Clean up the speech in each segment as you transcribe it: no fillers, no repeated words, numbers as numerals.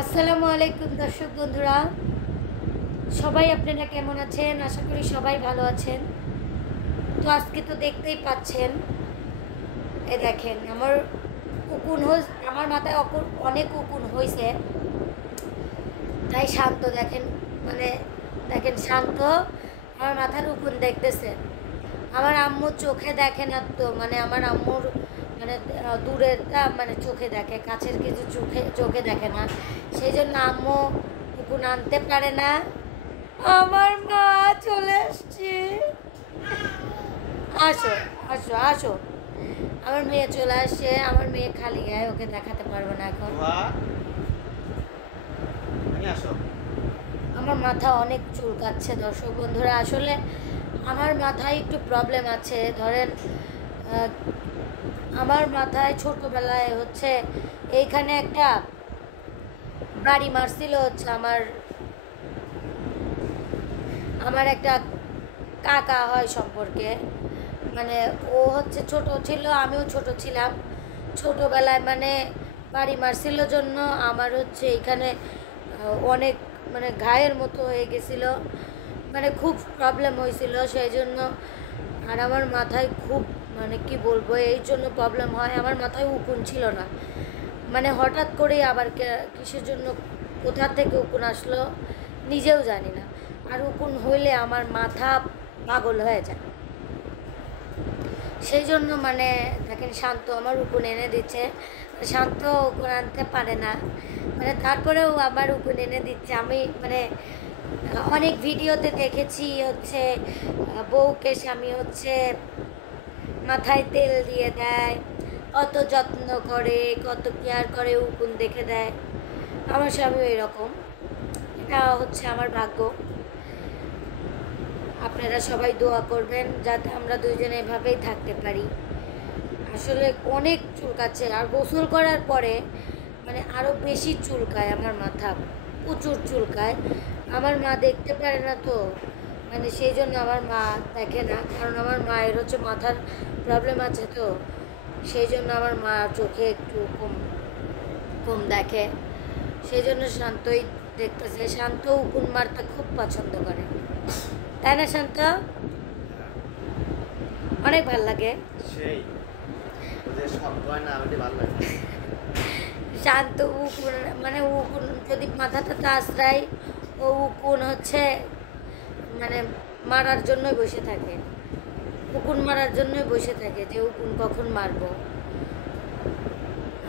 আসসালামু আলাইকুম দর্শক বন্ধুরা, সবাই আপনারা কেমন আছেন? আশা করি সবাই ভালো আছেন। তো আজকে তো দেখতেই পাচ্ছেন, এ দেখেন আমার আমার মাথায় অনেক উকুন হয়েছে, তাই শান্ত দেখেন, মানে দেখেন শান্ত আমার মাথার উকুন দেখতেছে। আমার আম্মু চোখে দেখে না, তো মানে আমার আম্মুর মানে দূরেরটা মানে চোখে দেখে, কাছের কিছু চোখে দেখে না, সেই জন্য আম্মু উকুন আনতে পারে না। আমার মা চলে আসছে, আসো আসো আসো। আমার মেয়ে চলে আসছে, আমার মেয়ে খালি গায়ে, ওকে দেখাতে পারবো না এখন। আমার মাথা অনেক চুলকাচ্ছে দর্শক বন্ধুরা, আসলে আমার মাথায় একটু প্রবলেম আছে। ধরেন আমার মাথায় ছোটবেলায় হচ্ছে এইখানে একটা বাড়ি মারছিল, হচ্ছে আমার একটা কাকা হয় সম্পর্কে, মানে ও হচ্ছে ছোট ছিল, আমিও ছোট ছিলাম। ছোটবেলায় মানে বাড়ি মারছিল জন্য আমার হচ্ছে এখানে অনেক মানে ঘায়ের মতো হয়ে গেছিল, মানে খুব প্রবলেম হয়েছিল সেই জন্য। আর আমার মাথায় খুব মানে কি বলবো, এই জন্য প্রবলেম হয়। আমার মাথায় উকুন ছিল না, মানে হঠাৎ করেই আবার কিসের জন্য কোথা থেকে উকুন আসলো নিজেও জানি না। আর উকুন হইলে আমার মাথা পাগল হয়ে যায়, সেই জন্য মানে দেখেন শান্ত আমার উকুন এনে দিচ্ছে। শান্ত উকুন আনতে পারে না, মানে তারপরেও আবার উকুন এনে দিচ্ছে। আমি মানে অনেক ভিডিওতে দেখেছি হচ্ছে বউকে স্বামী হচ্ছে মাথায় তেল দিয়ে দেয়, কত যত্ন করে, কত কেয়ার করে, উকুন দেখে দেয়। আমার স্বামীও এরকম, এটা হচ্ছে আমার ভাগ্য। আপনারা সবাই দোয়া করবেন যাতে আমরা দুজনে এভাবেই থাকতে পারি। আসলে অনেক চুলকাচ্ছে, আর গোসল করার পরে মানে আরও বেশি চুলকায় আমার মাথা, প্রচুর চুলকায়। আমার মা দেখতে পারে না, তো মানে সেই জন্য আমার মা দেখে না, কারণ আমার মায়ের হচ্ছে মাথার প্রবলেম আছে, তো সেই জন্য আমার মা চোখে একটু কম কম দেখে, সেই জন্য শান্তই দেখতেছে। শান্ত উকুন মারতে খুব পছন্দ করে, তাই না শান্ত? অনেক ভাল লাগে শান্ত উকুন, মানে উকুন যদি মাথাটাতে আশ্রয়, ও উকুন হচ্ছে মানে মারার জন্যই বসে থাকে, উকুন মারার জন্যই বসে থাকে যে উকুন কখন মারবো।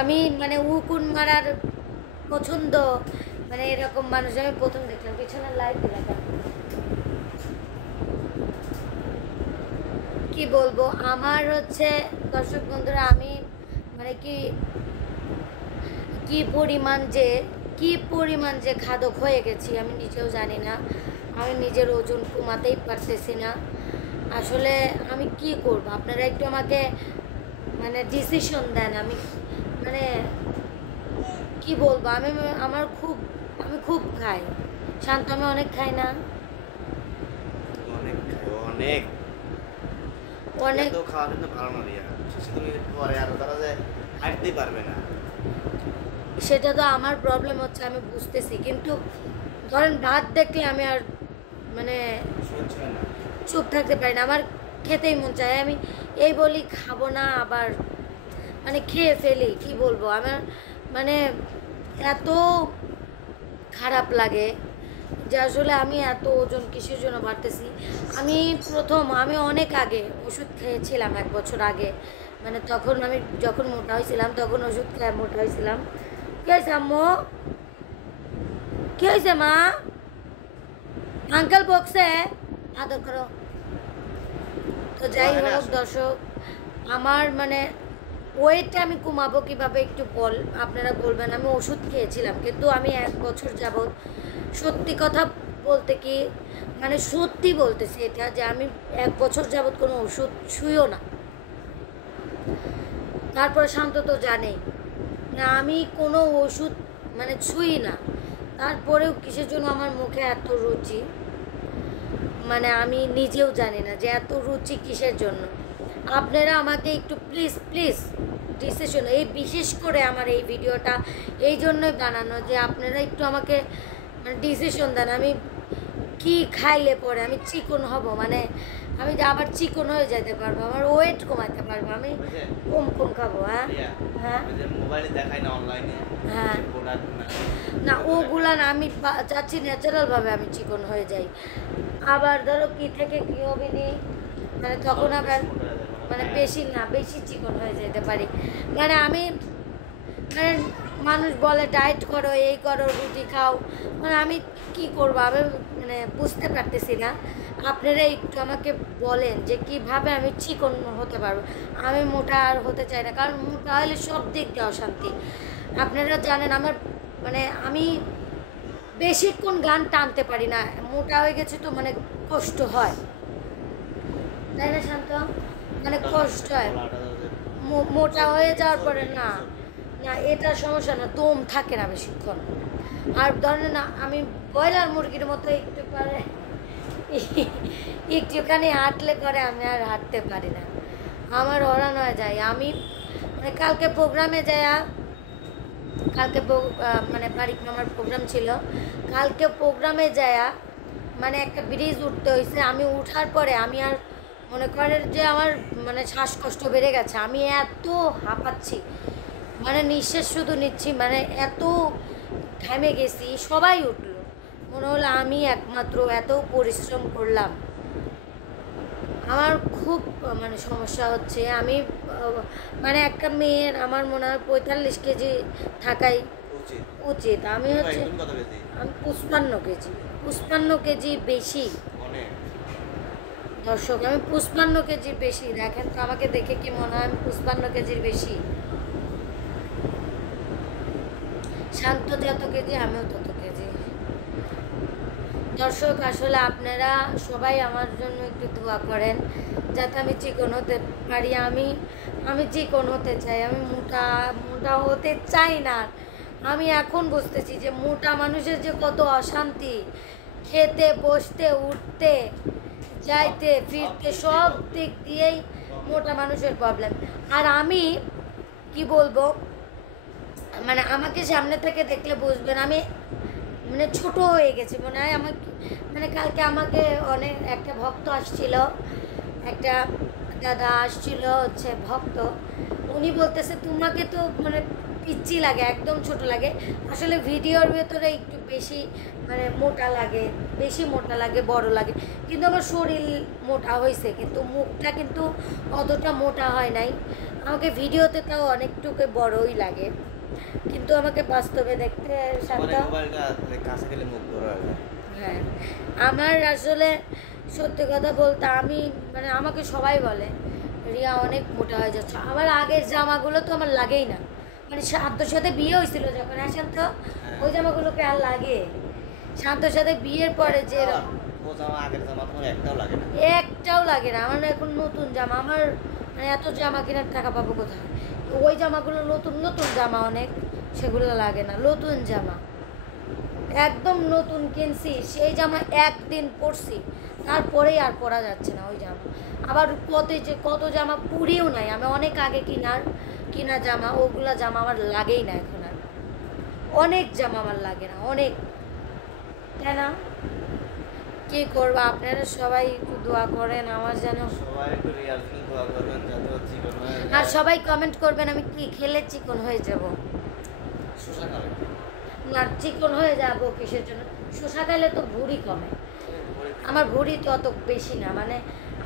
আমি মানে উকুন মারার পছন্দ, মানে এরকম মানুষ আমি প্রথম দেখলাম। পিছনের লাইট দিলাম, কি বলবো আমার হচ্ছে দর্শক বন্ধুরা, আমি মানে কি পরিমাণ যে খাদক হয়ে গেছি আমি নিজেও জানি না। আমি নিজের ওজন কমাতেই পারতেছি না। আসলে আমি কি করব, আপনারা একটু আমাকে মানে ডিসিশন দেন। আমি মানে কি বলবো, আমি খুব খাই। শান্ত আমি অনেক খাই না, অনেক অনেক খাওয়া কিন্তু ভালো না রিয়া, শেষে তুমি পরে আরো তারা যে হাঁটতেই পারবে না। সেটা তো আমার প্রবলেম হচ্ছে, আমি বুঝতেছি, কিন্তু ধরেন ভাত দেখলে আমি আর মানে চুপ থাকতে পারি না, আমার খেতেই মন চায়। আমি এই বলি খাবো না, আবার মানে খেয়ে ফেলি। কি বলবো, আমার মানে এত খারাপ লাগে যে আসলে আমি এত ওজন কিসের জন্য বাড়তেছি। আমি অনেক আগে ওষুধ খেয়েছিলাম, 1 বছর আগে, মানে তখন আমি যখন মোটা হয়েছিলাম তখন ওষুধ খেয়ে মোটা হয়েছিলাম। কী হয়েছে আম্মু? কী হয়েছে মা? আঙ্কেল বকছে, আদর করো। তো যাই হোক দর্শক, আমার মানে ওয়েটটা আমি কমাবো কীভাবে একটু আপনারা বলবেন। আমি ওষুধ খেয়েছিলাম, কিন্তু আমি 1 বছর যাবৎ সত্যি কথা বলতে কি মানে সত্যি বলতেছি এটা, যে আমি 1 বছর যাবৎ কোনো ওষুধ ছুঁইও না। তারপরে শান্ত তো জানেই না আমি কোনো ওষুধ মানে ছুঁই না। তারপরেও কিসের জন্য আমার মুখে এত রুচি, মানে আমি নিজেও জানি না যে এত রুচি কিসের জন্য। আপনারা আমাকে একটু প্লিজ প্লিজ ডিসিশন, এই বিশেষ করে আমার এই ভিডিওটা এই জন্যই বানানো যে আপনারা একটু আমাকে মানে ডিসিশন দেন আমি কি খাইলে পরে আমি চিকন হব, মানে আমি যে আবার চিকন হয়ে যেতে পারবো, আমার ওয়েট কমাতে পারবো, আমি কম খাবো। হ্যাঁ হ্যাঁ মোবাইলে দেখায় না অনলাইনে হ্যাঁ প্রোডাক্ট না ওগুলা না, আমি চাচ্ছি ন্যাচারালভাবে আমি চিকন হয়ে যাই। আবার ধরো কি থেকে কী হবে নি, মানে তখন আবার মানে বেশি না বেশি চিকন হয়ে যেতে পারি। মানে আমি মানে মানুষ বলে ডায়েট করো এই করো রুটি খাও, মানে আমি কি করবো আমি মানে বুঝতে পারতেছি না। আপনারা একটু আমাকে বলেন যে কিভাবে আমি চিকন হতে পারবো। আমি মোটা আর হতে চাই না, কারণ মোটা হলে সব দিক দিয়ে অশান্তি। আপনারা জানেন আমার মানে আমি বেশিক্ষণ গান টানতে পারি না, মোটা হয়ে গেছে তো মানে কষ্ট হয়, তাই না শান্ত? মানে কষ্ট হয় মোটা হয়ে যাওয়ার পরে। না না এটা সমস্যা না, দম থাকে না বেশিক্ষণ। আর ধরেন না আমি ব্রয়লার মুরগির মতো একটু করে একটুখানি হাঁটলে করে আমি আর হাঁটতে পারি না, আমার হরান হয়ে যায়। আমি মানে কালকে প্রোগ্রামে যায়া কালকে মানে বাড়ির আমার প্রোগ্রাম ছিল, কালকে প্রোগ্রামে যায়া মানে একটা ব্রিজ উঠতে হয়েছে, আমি উঠার পরে আমি আর মনে করেন যে আমার মানে শ্বাসকষ্ট বেড়ে গেছে, আমি এত হাঁপাচ্ছি মানে নিঃশ্বাস শুধু নিচ্ছি, মানে এত ঘামে গেছি। সবাই উঠলো, মনে হলো আমি একমাত্র এত পরিশ্রম করলাম। আমার খুব মানে সমস্যা হচ্ছে। আমি মানে একটা মেয়ের আমার মনে হয় 45 কেজি থাকাই উচিত। আমি হচ্ছে আমি 55 কেজি বেশি। দর্শক আমি 55 কেজির বেশি, দেখেন তো আমাকে দেখে কি মনে হয় আমি 55 কেজির বেশি। শান্ত যত কেজি আমিও তত কেজি। দর্শক আসলে আপনারা সবাই আমার জন্য একটু দোয়া করেন যাতে আমি চিকন হতে পারি। আমি চিকন হতে চাই, আমি মোটা হতে চাই না। আমি এখন বুঝতেছি যে মোটা মানুষের যে কত অশান্তি, খেতে বসতে উঠতে যাইতে ফিরতে সব দিক দিয়েই মোটা মানুষের প্রবলেম। আর আমি কি বলবো, মানে আমাকে সামনে থেকে দেখলে বুঝবেন আমি মানে ছোট হয়ে গেছি মনে হয়। আমাকে মানে কালকে আমাকে অনেক একটা ভক্ত আসছিল, একটা দাদা আসছিল হচ্ছে ভক্ত, উনি বলতেছে তোমাকে তো মানে পিচ্ছি লাগে, একদম ছোট লাগে। আসলে ভিডিওর ভেতরে একটু বেশি মানে মোটা লাগে, বেশি মোটা লাগে, বড় লাগে, কিন্তু আমার শরীর মোটা হয়েছে কিন্তু মুখটা কিন্তু অতটা মোটা হয় নাই। আমাকে ভিডিওতে তাও অনেকটুকু বড়ই লাগে, কিন্তু আমাকে বাস্তবে দেখতে হ্যাঁ। আমার আসলে সত্যি কথা বলতে আমি মানে আমাকে সবাই বলে রিয়া অনেক মোটা হয়ে যাচ্ছে। আমার আগের জামাগুলো তো আমার লাগেই না, মানে শান্তর সাথে বিয়ে হয়েছিল যখন আসেন তো ওই জামাগুলোকে আর লাগে। শান্তর সাথে বিয়ের পরে যে একটাও লাগে না আমার এখন নতুন জামা। আমার মানে এত জামা কেনার টাকা পাবো কোথায়? ওই জামাগুলো নতুন নতুন জামা অনেক, সেগুলো লাগে না। নতুন জামা একদম নতুন কিনছি, সেই জামা একদিন পরছি, তারপরেই আর পরা যাচ্ছে না ওই জামা। আবার কত জামা পুরিও নাই, আমি অনেক আগে কিনা জামা, ওগুলা জামা আমার লাগেই না এখন আর। অনেক জামা আমার লাগে না, অনেক। তাই না? কি করবো, আপনারা সবাই একটু দোয়া করেন আমার যেন, আর সবাই কমেন্ট করবেন আমি কি খেলে চিকন হয়ে যাব। না চিকন হয়ে যাব কিসের জন্য? শসা খাইলে তো ভুঁড়ি কমে, আমার ভুঁড়ি তো অত বেশি না, মানে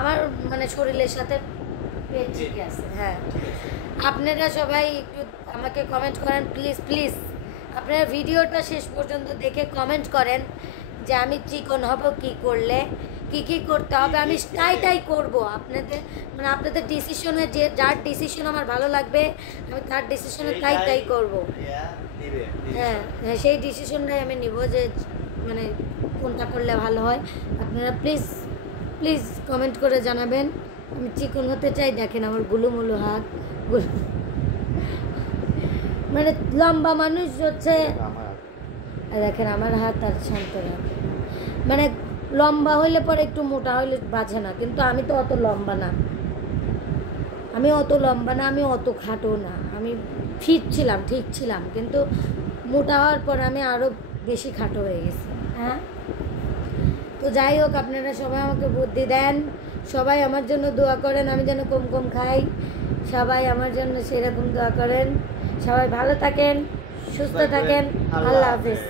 আমার মানে শরীরের সাথে পেট ঠিক আছে। হ্যাঁ আপনারা সবাই একটু আমাকে কমেন্ট করেন প্লিজ প্লিজ। আপনারা ভিডিওটা শেষ পর্যন্ত দেখে কমেন্ট করেন যে আমি চিকন হব কি করলে, কি করতে হবে, আমি তাই করবো। মানে আপনাদের ডিসিশনে যে যার ডিসিশন আমার ভালো লাগবে আমি তার ডিসিশনে তাই করবো। হ্যাঁ হ্যাঁ সেই ডিসিশনটাই আমি নিব যে মানে কোনটা করলে ভালো হয়। আপনারা প্লিজ কমেন্ট করে জানাবেন আমি চিকন হতে চাই। দেখেন আমার গুলুমুলু হাত, মানে লম্বা মানুষ হচ্ছে, দেখেন আমার হাত আর শান্তর হাত, মানে লম্বা হইলে পরে একটু মোটা হইলে বাজে না, কিন্তু আমি তো অত লম্বা না, আমি অত খাটো না। আমি ফিট ছিলাম, ঠিক ছিলাম, কিন্তু মোটা হওয়ার পর আমি আরও বেশি খাটো হয়ে গেছি। হ্যাঁ, তো যাই হোক, আপনারা সবাই আমাকে বুদ্ধি দেন, সবাই আমার জন্য দোয়া করেন, আমি যেন কম কম খাই, সবাই আমার জন্য সেরকম দোয়া করেন। সবাই ভালো থাকেন, সুস্থ থাকেন, আল্লাহ হাফেজ।